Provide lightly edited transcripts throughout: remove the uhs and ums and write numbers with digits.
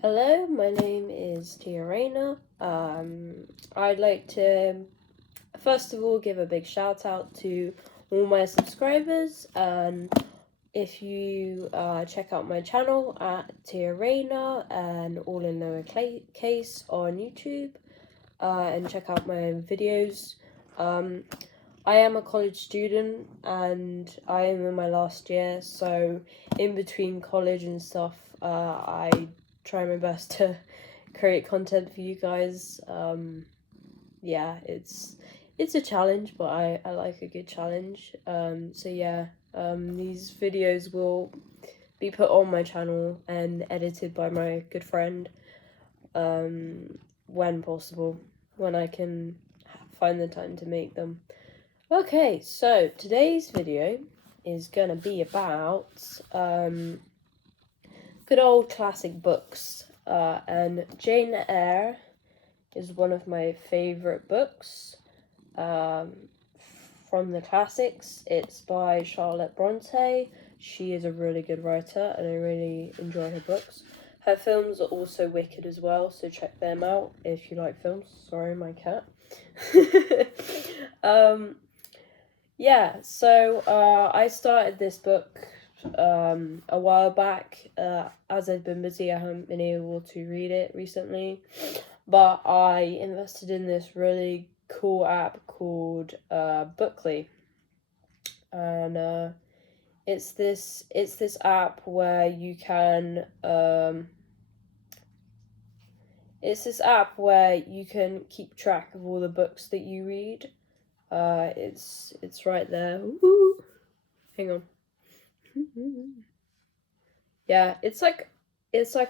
Hello, my name is Eyre. I'd like to first of all give a big shout out to all my subscribers, and if you check out my channel at Eyre and all in lowercase on YouTube, and check out my videos. I am a college student and I am in my last year, so in between college and stuff, I try my best to create content for you guys. Yeah, it's a challenge, but I like a good challenge. These videos will be put on my channel and edited by my good friend, when possible, when I can find the time to make them. Okay, so today's video is gonna be about good old classic books, and Jane Eyre is one of my favourite books from the classics. It's by Charlotte Bronte. She is a really good writer and I really enjoy her books. Her films are also wicked as well, so check them out if you like films. Sorry, my cat. I started this book a while back. As I've been busy, I haven't been able to read it recently, but I invested in this really cool app called Bookly, and it's this app where you can keep track of all the books that you read. It's right there. Ooh. Hang on. Yeah, it's like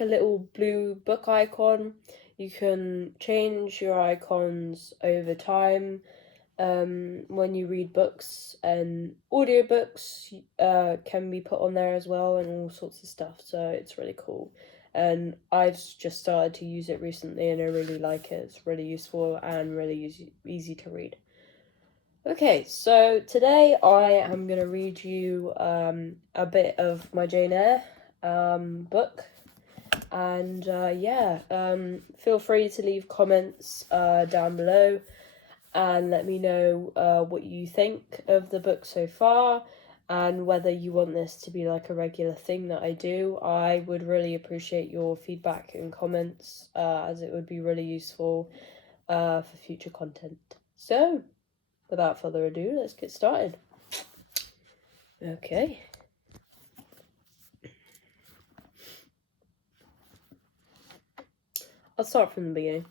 a little blue book icon. You can change your icons over time when you read books, and audiobooks can be put on there as well, and all sorts of stuff, so it's really cool. And I've just started to use it recently and I really like it. It's really useful and really easy to read. Okay, so today I am going to read you a bit of my Jane Eyre book, and feel free to leave comments down below and let me know what you think of the book so far and whether you want this to be like a regular thing that I do. I would really appreciate your feedback and comments, as it would be really useful for future content. So, without further ado, let's get started. Okay. I'll start from the beginning.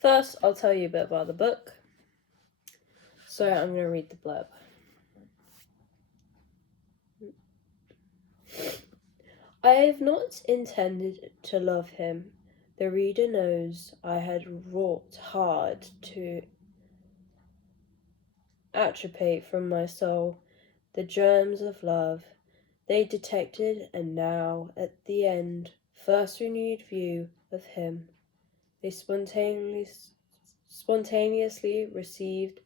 First, I'll tell you a bit about the book. So I'm going to read the blurb. I have not intended to love him. The reader knows I had wrought hard to attribute from my soul the germs of love they detected, and now, at the end, first renewed view of him, they spontaneously received,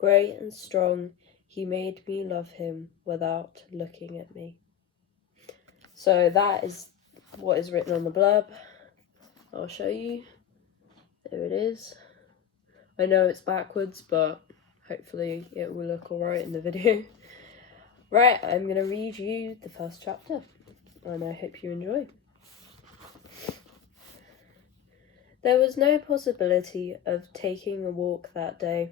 great and strong, he made me love him without looking at me. So that is what is written on the blurb. I'll show you. There it is. I know it's backwards, but hopefully it will look alright in the video. Right, I'm going to read you the first chapter, and I hope you enjoy. There was no possibility of taking a walk that day.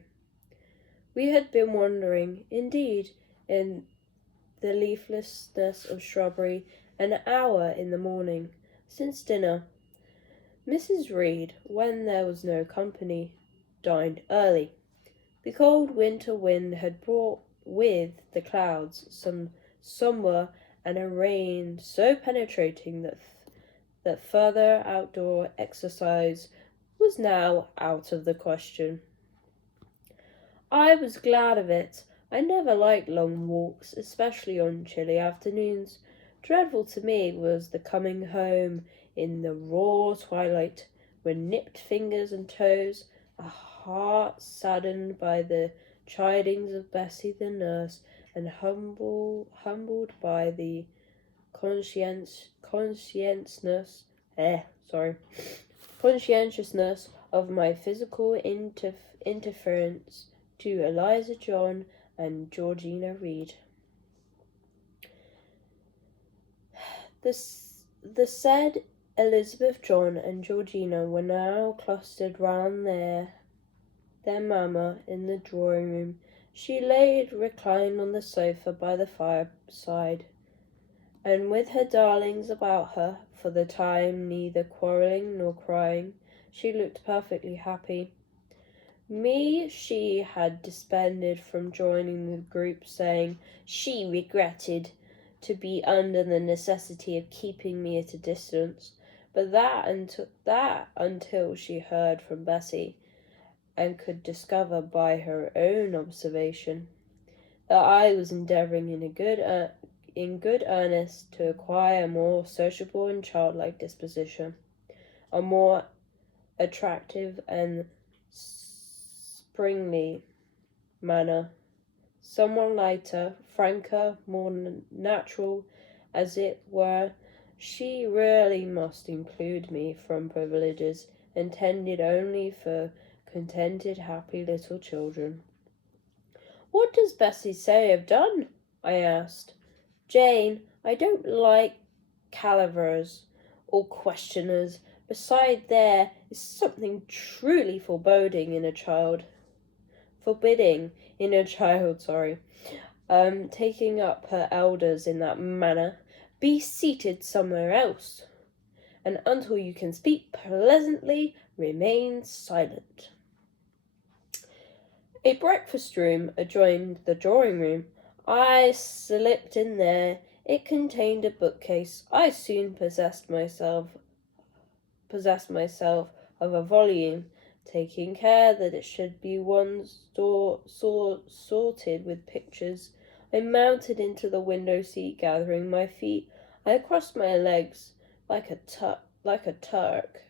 We had been wandering, indeed, in the leaflessness of shrubbery an hour in the morning, since dinner. Mrs. Reed, when there was no company, dined early. The cold winter wind had brought with the clouds some sombre and a rain so penetrating that further outdoor exercise was now out of the question. I was glad of it. I never liked long walks, especially on chilly afternoons. Dreadful to me was the coming home in the raw twilight, when nipped fingers and toes, a heart saddened by the chidings of Bessie the nurse, and humbled by the conscientiousness of my physical interference to Eliza John and Georgina Reed. The said Elizabeth John and Georgina were now clustered round their mamma in the drawing room. She lay reclined on the sofa by the fireside, and with her darlings about her, for the time neither quarrelling nor crying, she looked perfectly happy. Me she had disbanded from joining the group, saying she regretted to be under the necessity of keeping me at a distance, but that until she heard from Bessie, and could discover by her own observation that I was endeavouring in good earnest to acquire a more sociable and childlike disposition, a more attractive and springly manner, somewhat lighter, franker, more natural, as it were. She really must include me from privileges intended only for contented, happy little children. "What does Bessie say I've done?" I asked. "Jane, I don't like calavers or questioners. Besides, there is something truly forbidding in a child, taking up her elders in that manner. Be seated somewhere else, and until you can speak pleasantly, remain silent." A breakfast room adjoined the drawing room. I slipped in there. It contained a bookcase. I soon possessed myself of a volume, taking care that it should be one sorted with pictures. I mounted into the window seat, gathering my feet. I crossed my legs like a Turk,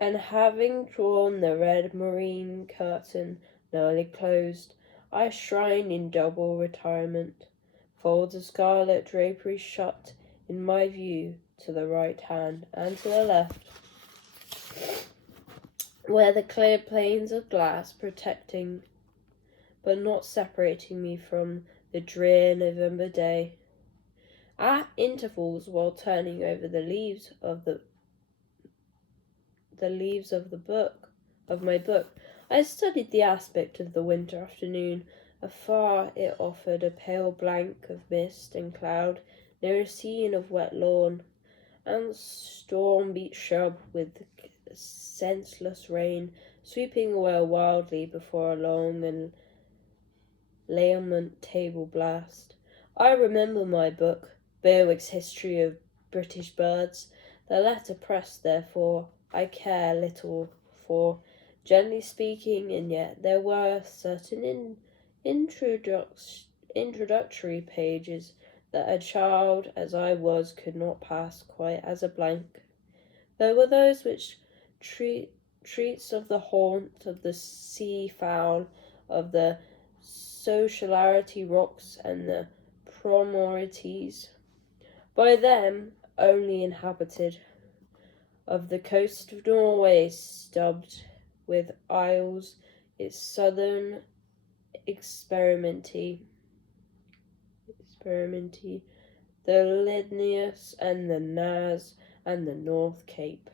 and having drawn the red moreen curtain nearly closed, I shrined in double retirement. Folds of scarlet drapery shut in my view to the right hand and to the left, where the clear planes of glass protecting but not separating me from the drear November day. At intervals, while turning over the leaves of my book, I studied the aspect of the winter afternoon. Afar it offered a pale blank of mist and cloud, near a scene of wet lawn and storm-beat shrub, with senseless rain sweeping away wildly before a long and lamentable blast. I remember my book, Bewick's History of British Birds. The letterpress, therefore, I care little for, generally speaking, and yet there were certain introductory pages that a child as I was could not pass quite as a blank. There were those which treats of the haunt of the sea fowl, of the Sociality rocks and the Promontories, by them only inhabited, of the coast of Norway studded with isles, its southern extremity, the Linnaeus and the Naz and the North Cape,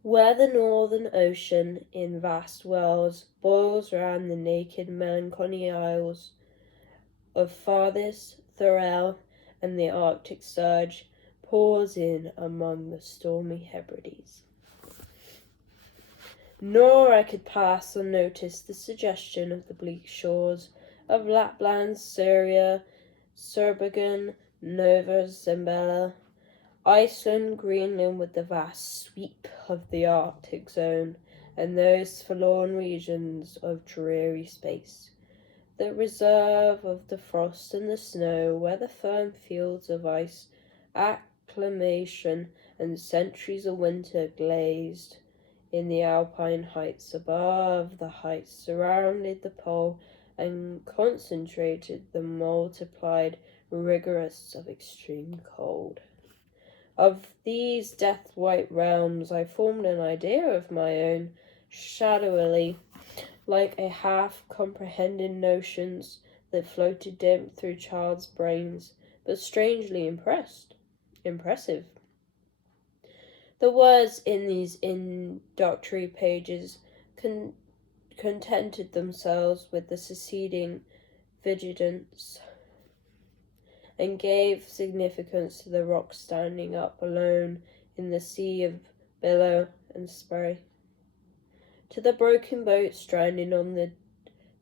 where the Northern Ocean in vast wells boils round the naked melancholy isles of farthest Thurel, and the Arctic surge pours in among the stormy Hebrides. Nor I could pass unnoticed the suggestion of the bleak shores of Lapland, Syria, Surbigan, Nova Zembla, Iceland, Greenland, with the vast sweep of the Arctic zone, and those forlorn regions of dreary space, the reserve of the frost and the snow, where the firm fields of ice, acclimation, and centuries of winter glazed in the alpine heights above the heights surrounded the pole, and concentrated the multiplied rigorous of extreme cold. Of these death-white realms I formed an idea of my own, shadowily, like a half-comprehended notions that floated dim through child's brains, but strangely impressive. The words in these introductory pages contented themselves with the succeeding vigilance, and gave significance to the rock standing up alone in the sea of billow and spray, to the broken boat stranded on the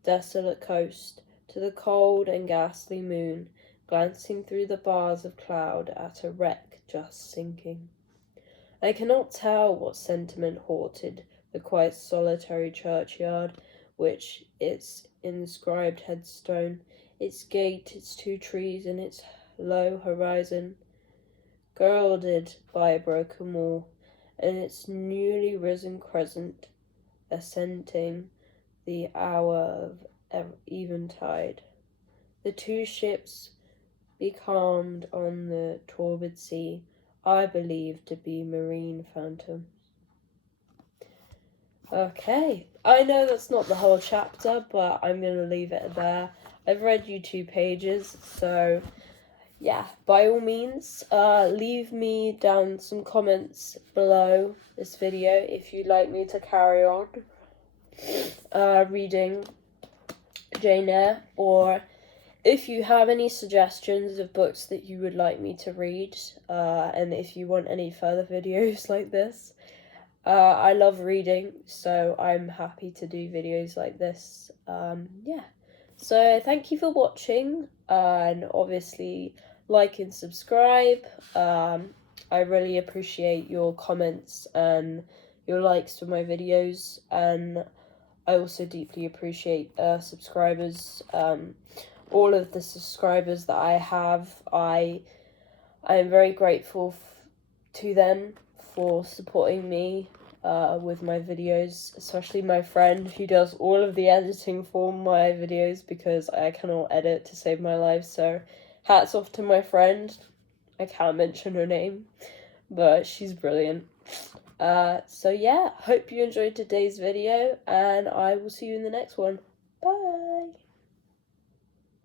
desolate coast, to the cold and ghastly moon glancing through the bars of cloud at a wreck just sinking. I cannot tell what sentiment haunted the quite solitary churchyard, which its inscribed headstone, its gate, its 2 trees, and its low horizon, girded by a broken wall, and its newly risen crescent ascending the hour of eventide. The 2 ships becalmed on the turbid sea, I believe to be marine phantoms. Okay, I know that's not the whole chapter, but I'm going to leave it there. I've read you 2 pages, so yeah, by all means, leave me down some comments below this video if you'd like me to carry on reading Jane Eyre, or if you have any suggestions of books that you would like me to read, and if you want any further videos like this. I love reading, so I'm happy to do videos like this. Yeah. So thank you for watching, and obviously like and subscribe. I really appreciate your comments and your likes for my videos, and I also deeply appreciate subscribers. All of the subscribers that I have, I am very grateful to them for supporting me with my videos, especially my friend who does all of the editing for my videos because I cannot edit to save my life. So hats off to my friend. I can't mention her name, but she's brilliant. So yeah, hope you enjoyed today's video, and I will see you in the next one. Bye!